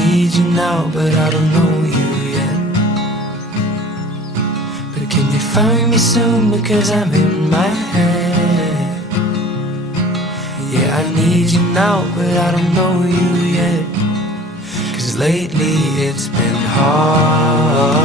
need you now, but I don't know you yet. But can you find me soon, because I'm in my head. Yeah, I need you now, but I don't know you yet. 'Cause lately it's been hard.